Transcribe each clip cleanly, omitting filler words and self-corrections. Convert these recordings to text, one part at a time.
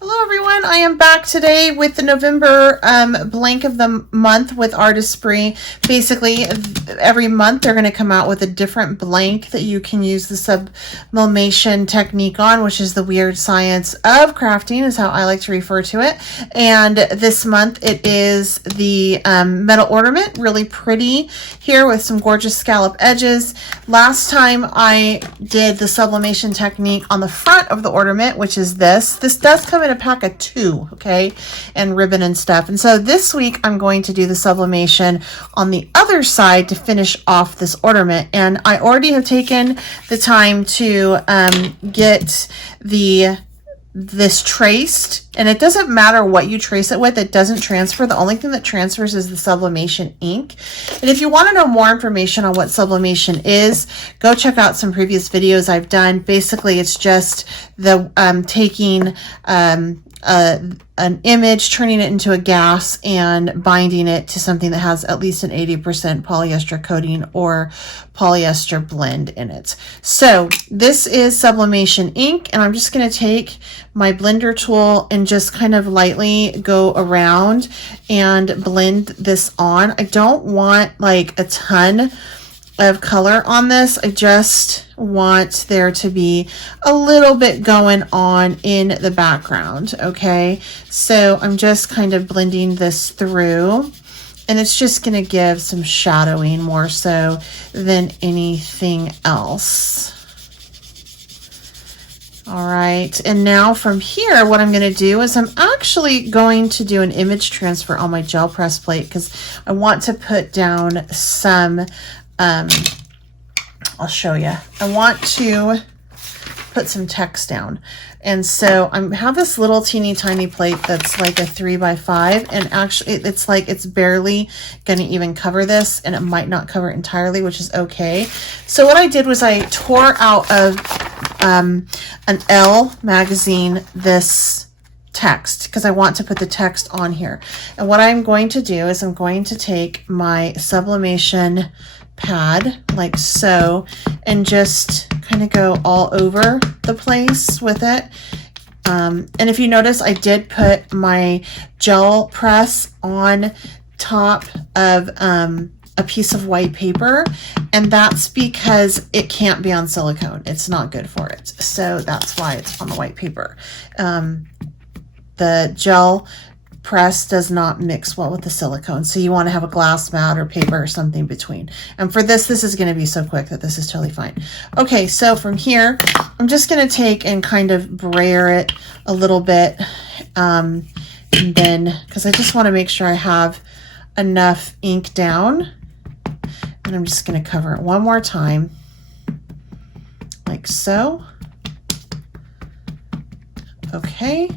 Hello everyone, I am back today with the November blank of the month with Artistry. Basically, every month they're going to come out with a different blank that you can use the sublimation technique on, which is the weird science of crafting is how I like to refer to it. And this month it is the metal ornament, really pretty here with some gorgeous scallop edges. Last time I did the sublimation technique on the front of the ornament, which is this. This does come in a pack of 2, okay, and ribbon and stuff. And so this week I'm going to do the sublimation on the other side to finish off this ornament. And I already have taken the time to get this traced, and it doesn't matter what you trace it with, it doesn't transfer. The only thing that transfers is the sublimation ink. And if you want to know more information on what sublimation is, go check out some previous videos I've done. Basically, it's just the taking an image, turning it into a gas, and binding it to something that has at least an 80% polyester coating or polyester blend in it. So this is sublimation ink, and I'm just going to take my blender tool and just kind of lightly go around and blend this on. I don't want like a ton of color on this. I just want there to be a little bit going on in the background. Okay, so I'm just kind of blending this through, and it's just going to give some shadowing more so than anything else. All right, and now from here, what I'm going to do is I'm actually going to do an image transfer on my gel press plate because I want to put down some I'll show you. I want to put some text down. And so I have this little teeny tiny plate that's like a 3x5, and actually it's like it's barely going to even cover this, and it might not cover it entirely, which is okay. So what I did was I tore out of an Elle magazine this text because I want to put the text on here. And what I'm going to do is I'm going to take my sublimation pad like so and just kind of go all over the place with it. And if you notice, I did put my gel press on top of a piece of white paper, and that's because it can't be on silicone. It's not good for it. So that's why it's on the white paper. The gel press does not mix well with the silicone, so you want to have a glass mat or paper or something between. And for this is going to be so quick that this is totally fine. Okay, so from here I'm just going to take and kind of brayer it a little bit, and then because I just want to make sure I have enough ink down, and I'm just going to cover it one more time like so. Okay,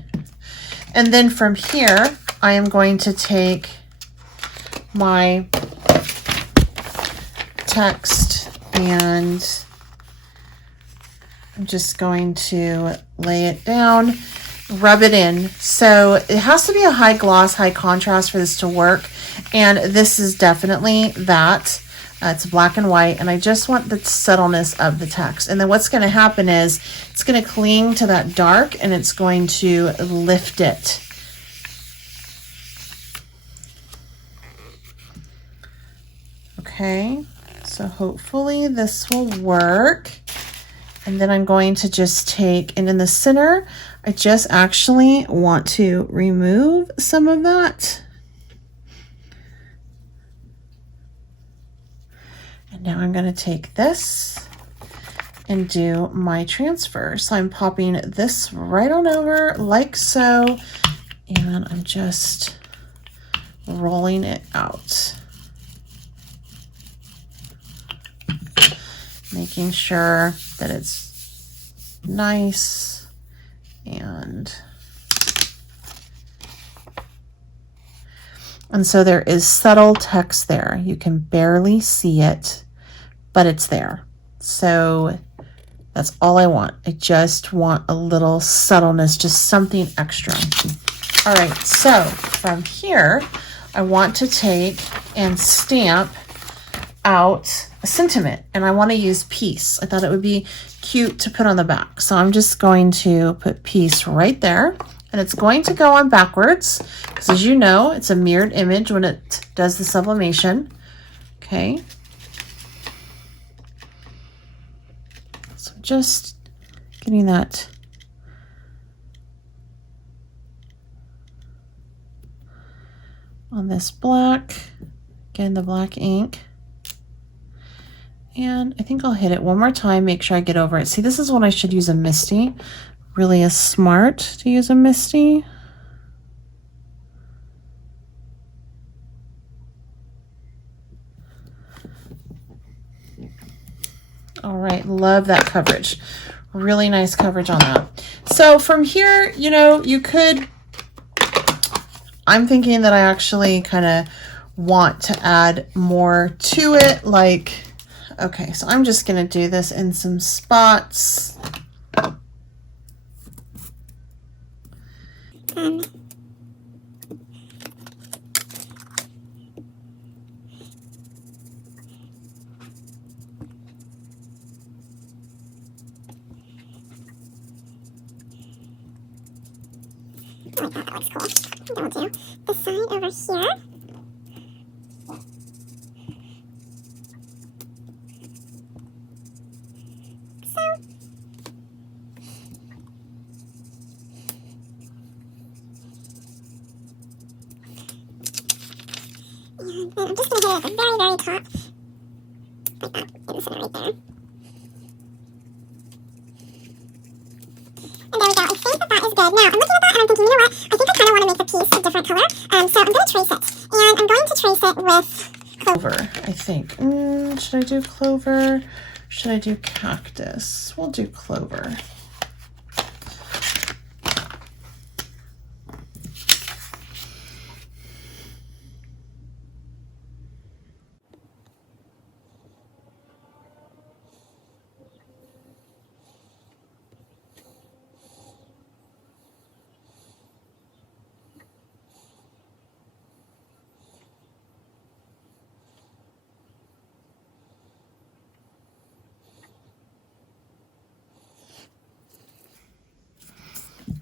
and then from here I am going to take my text and I'm just going to lay it down, rub it in. So it has to be a high gloss, high contrast for this to work, and this is definitely that. It's black and white, and I just want the subtleness of the text. And then what's going to happen is it's going to cling to that dark, and it's going to lift it. Okay, so hopefully this will work. And then I'm going to just take, and in the center, I just actually want to remove some of that. And now I'm going to take this and do my transfer. So I'm popping this right on over like so, and I'm just rolling it out. Making sure that it's nice and so there is subtle text there. You can barely see it, but it's there. So that's all I want. I just want a little subtleness, just something extra. All right, so from here, I want to take and stamp out a sentiment, and I want to use peace. I thought it would be cute to put on the back, so I'm just going to put peace right there, and it's going to go on backwards because, as you know, it's a mirrored image when it does the sublimation. Okay. So just getting that on this black, again, the black ink. And I think I'll hit it one more time, make sure I get over it. See, this is when I should use a Misty. Really is smart to use a Misty. All right, love that coverage. Really nice coverage on that. So from here, you know, you could, I'm thinking that I actually kind of want to add more to it, like, okay, so I'm just going to do this in some spots. I like that, that looks cool. Then we'll do the side over here. And then I'm just going to hit it at the very, very top, like that, in the center right there. And there we go. I think that that is good. Now, I'm looking at that and I'm thinking, you know what? I think I kind of want to make the piece a different color. So I'm going to trace it. And I'm going to trace it with clover, I think. Should I do clover? Should I do cactus? We'll do clover.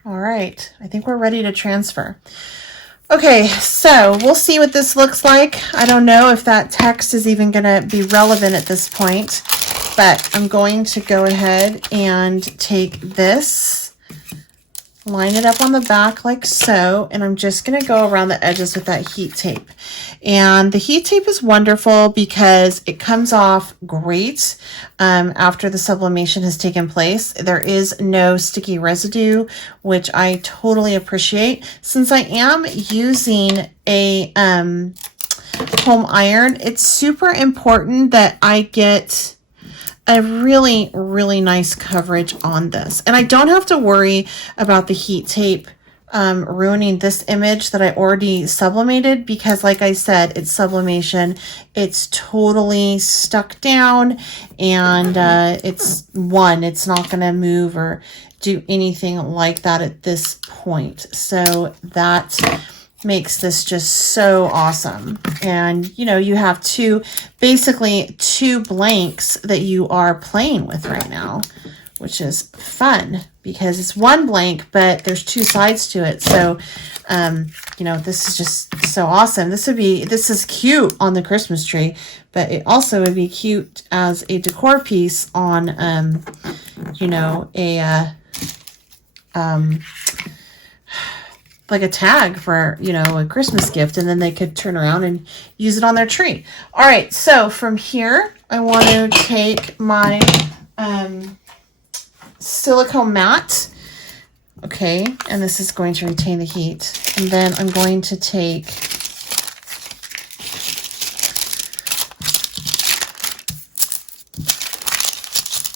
All right, I think we're ready to transfer. Okay, so we'll see what this looks like. I don't know if that text is even going to be relevant at this point, but I'm going to go ahead and take this, line it up on the back like so, and I'm just going to go around the edges with that heat tape. And the heat tape is wonderful because it comes off great after the sublimation has taken place. There is no sticky residue, which I totally appreciate. Since I am using a home iron, it's super important that I get a really, really nice coverage on this. And I don't have to worry about the heat tape ruining this image that I already sublimated, because like I said, it's sublimation. It's totally stuck down, and it's not going to move or do anything like that at this point. So that makes this just so awesome. And you know, you have basically two blanks that you are playing with right now, which is fun because it's one blank, but there's two sides to it. So, you know, this is just so awesome. This is cute on the Christmas tree, but it also would be cute as a decor piece on, you know, like a tag for, you know, a Christmas gift, and then they could turn around and use it on their tree. All right, so from here, I want to take my silicone mat, okay, and this is going to retain the heat. And then I'm going to take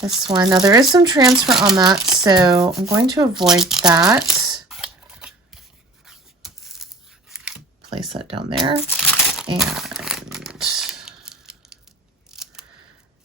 this one. Now there is some transfer on that, so I'm going to avoid that. Place that down there, and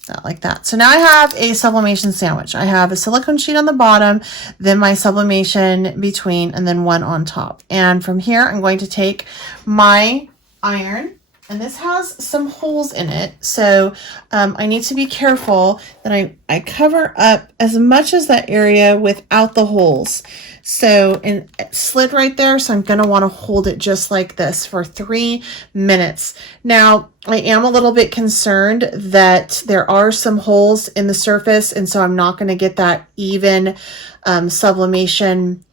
that like that. So now I have a sublimation sandwich. I have a silicone sheet on the bottom, then my sublimation between, and then one on top. And from here, I'm going to take my iron, And this has some holes in it, so I need to be careful that I cover up as much as that area without the holes. So, and it slid right there, so I'm going to want to hold it just like this for 3 minutes. Now, I am a little bit concerned that there are some holes in the surface, and so I'm not going to get that even sublimation.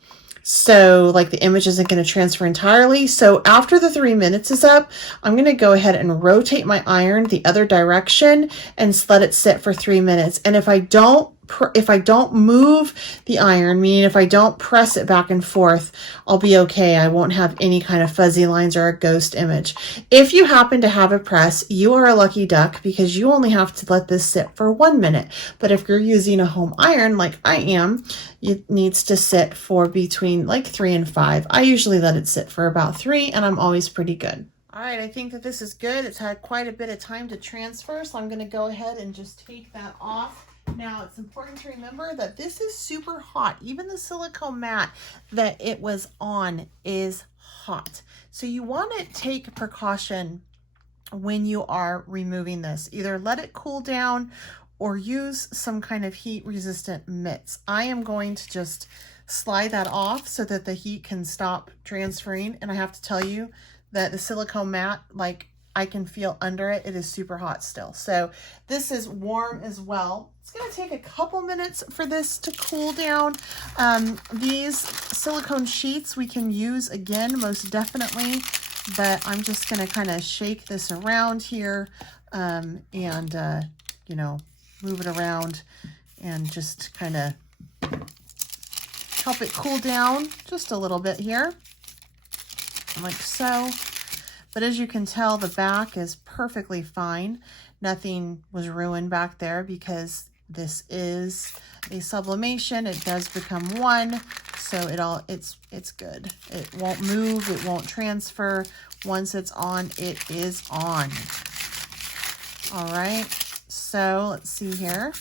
So like the image isn't going to transfer entirely. So after the 3 minutes is up, I'm going to go ahead and rotate my iron the other direction and let it sit for 3 minutes. And if I don't move the iron, meaning if I don't press it back and forth, I'll be okay. I won't have any kind of fuzzy lines or a ghost image. If you happen to have a press, you are a lucky duck because you only have to let this sit for 1 minute. But if you're using a home iron like I am, it needs to sit for between like 3 and 5. I usually let it sit for about 3 and I'm always pretty good. All right, I think that this is good. It's had quite a bit of time to transfer, so I'm going to go ahead and just take that off. Now, it's important to remember that this is super hot. Even the silicone mat that it was on is hot. So you want to take precaution when you are removing this. Either let it cool down or use some kind of heat-resistant mitts. I am going to just slide that off so that the heat can stop transferring. And I have to tell you that the silicone mat, like, I can feel under it. It is super hot still. So this is warm as well. It's going to take a couple minutes for this to cool down. These silicone sheets we can use again, most definitely, but I'm just going to kind of shake this around here and, you know, move it around and just kind of help it cool down just a little bit here, like so. But as you can tell, the back is perfectly fine. Nothing was ruined back there because this is a sublimation. It does become one, so it's good. It won't move, it won't transfer. Once it's on, it is on. All right, so let's see here.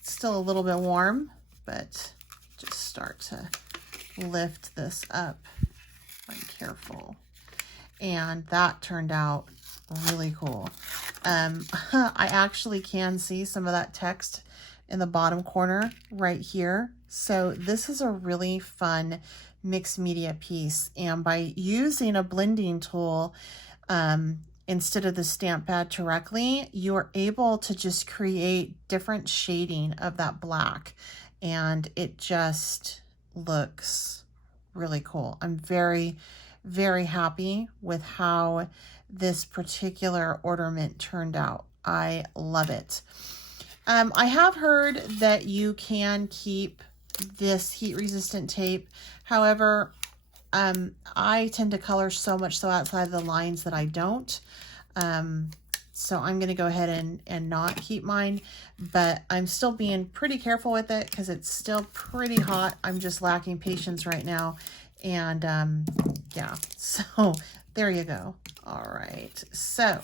It's still a little bit warm, but just start to lift this up. Careful. And that turned out really cool. I actually can see some of that text in the bottom corner right here. So this is a really fun mixed media piece. And by using a blending tool instead of the stamp pad directly, you're able to just create different shading of that black. And it just looks really cool. I'm very, very happy with how this particular ornament turned out. I love it. I have heard that you can keep this heat resistant tape. However, I tend to color so much so outside of the lines that I don't. So I'm going to go ahead and not keep mine, but I'm still being pretty careful with it because it's still pretty hot. I'm just lacking patience right now. And yeah, so there you go. All right. So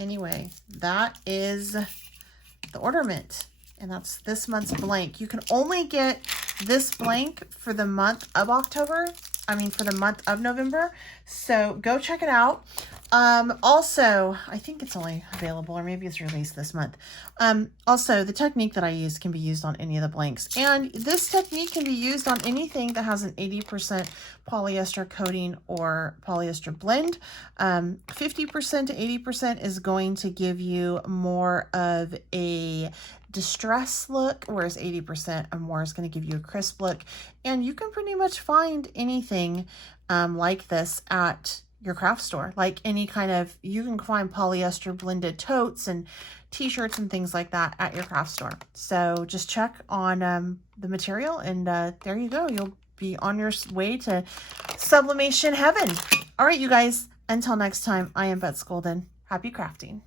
anyway, that is the ornament. And that's this month's blank. You can only get this blank for the month of October. I mean, for the month of November. So go check it out. Also, I think it's only available, or maybe it's released this month. Also, the technique that I use can be used on any of the blanks. And this technique can be used on anything that has an 80% polyester coating or polyester blend. 50% to 80% is going to give you more of a distress look, whereas 80% or more is going to give you a crisp look. And you can pretty much find anything like this at your craft store. Like any kind of, you can find polyester blended totes and t-shirts and things like that at your craft store. So just check on the material, and there you go. You'll be on your way to sublimation heaven. All right, you guys, until next time, I am Betsy Golden. Happy crafting.